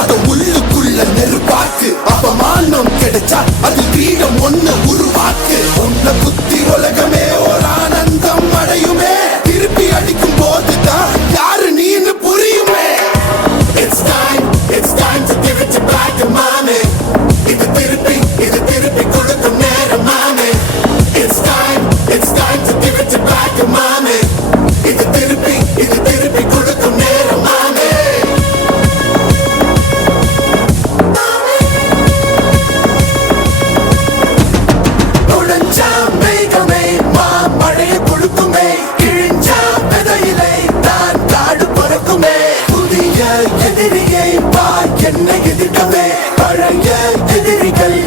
அத உள்ளுக்குள்ள நெருப்பாக்கு. அப்பமானம் கிடைச்சா அது வீடம் ஒண்ணு உருவாக்கு. உன்னை புத்தி உலகமே ஒரு ஆனந்தம் அடையுமே. திருப்பி அடிக்கும் போதுதான் யாரு நீன்னு புரியுமே. It's time to give it back to mommy. இது திருப்பி கொடுக்கும் நேரம் மாமே. It's time to give it back to mommy. இது திருப்பி கொடுக்கும் நேரம் மாமே. நுழைஞ்சா மேகமே மாமழையை கொடுக்குமே. கிழிஞ்சா விதையிலே தான் காடு பறக்குமே. புதிய எதிரியை வா என்னை எதிர்க்கவே. பழைய எதிரிகள்